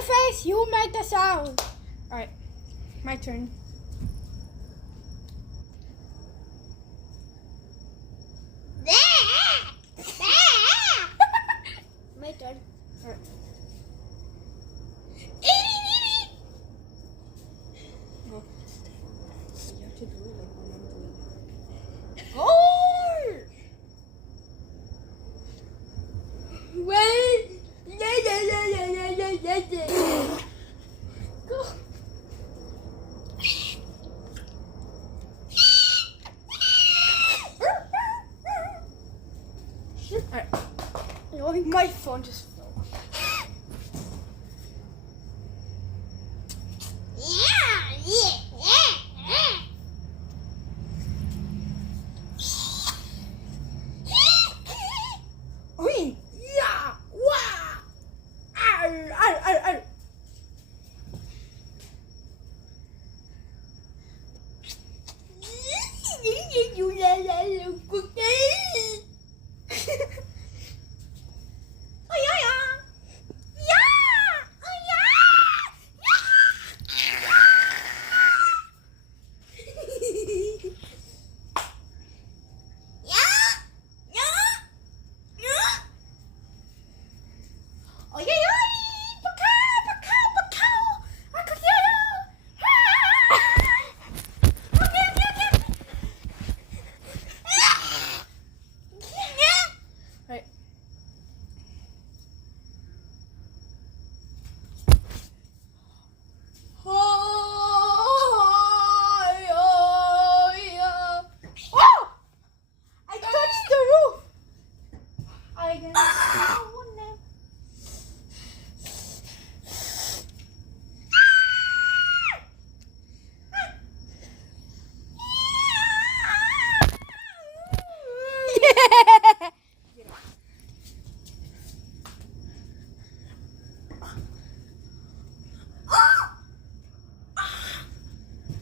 Scarface, you make the sound. Alright, my turn. My turn. Alright. No. You have to do it like when I'm doing it. Oh! Wait! Go. Alright. My phone just fell. Oi! Yeah! Wah! Arr! Arr! Arr! Arr! Right. Oh! I touched the roof. I guess.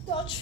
Touch.